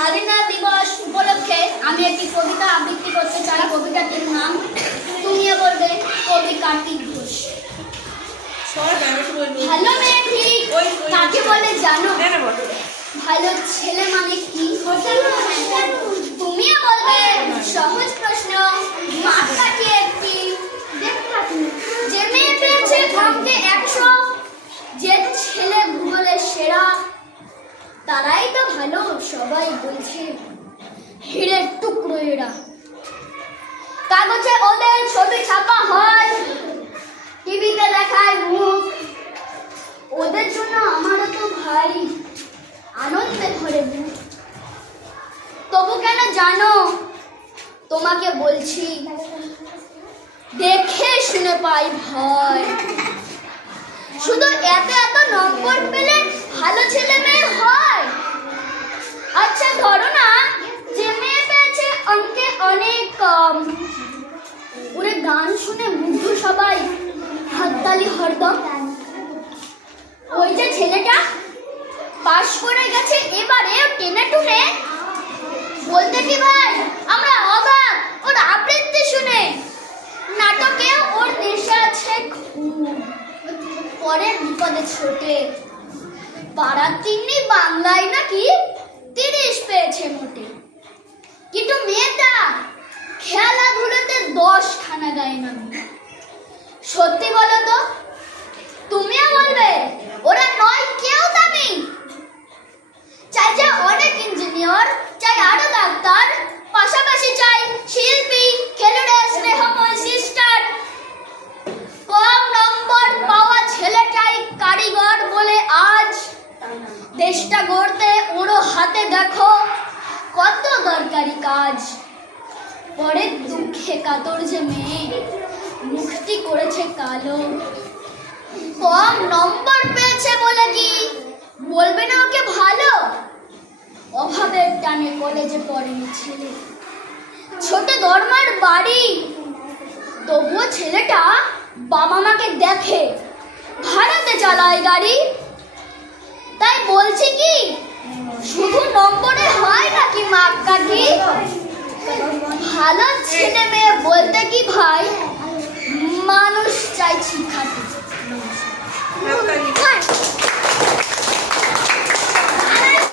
স্বাধীনতা দিবস উপলক্ষে আমি একটি কবিতা আবৃত্তি করতে চাই। কবিতাটির নাম তুমিও বলবে কবি কার্তিক ঘোষ। ভালো মেয়ে ঠিক কাকে বলে জানো? ভালো ছেলে মানে কি তুমিও বলবে সহজ প্রশ্ন মাঠ কাটিয়ে একটি যে মেয়ে পেয়েছে অঙ্কে একশো যে ছেলে ভূগোলে সেরা তারাই তো ভালো, সবাই বলছে হিরের টুকরো এরা। কাগজে ওদের ছবি ছাপা হয়, টিভিতে দেখায় মুখ। ওদের জন্য আমারও তো ভাই আনন্দে ভরে বুক তবু কেন জানো, তোমাকে বলছি, দেখে শুনে পাই ভয়। শুধু এত এত নম্বর হরদম। ওই যে ছেলেটা পাশ করে গেছে, এবারে টেনে টুনে বলতে কি ভাই, আমরা অবাক, ওর আবৃত্তি শুনে। নাটকে ওর নেশা আছে পরের বিপদে ছোটে। পাড়ার তিন্নি বাংলায় নাকি তিরিশ পেয়েছে মোটে। কিন্তু মেয়েটা খেলাধুলোতে দশ খানা গায়ে নামে সত্যি বলো তো তুমিও বলবে। ওরা নয়, কেউ দামি। চাই যে অনেক ইঞ্জিনিয়ার চাই আরও ডাক্তার, পাশাপাশি চাই শিল্পী, খেলুড়ে স্নেহময় সিস্টার কম নম্বর পাওয়া ছেলেটাই কারিগর বলে আজ। দেশটা গড়তে ওরও হাতে দেখো কত দরকারি কাজ। পরে দুঃখে কাতর যে মেয়ে মুখটি করেছে কালো। কম নম্বর পেয়েছে বলে কি বলবে না ওকে ভালো? অভাবের টানে কলেজে পড়েনি ছেলে। ছোট ধর্মার বাড়ি। তবুও ছেলেটা বাবা মাকে দেখে। ভাড়াতে চালায় গাড়ি। তাই বলছি কি, শুধু নম্বরে হয় নাকি মাপ কাঠি ভালো ছেলে মেয়ে বলতে কি ভাই? মানুষ চাইছি খাটি।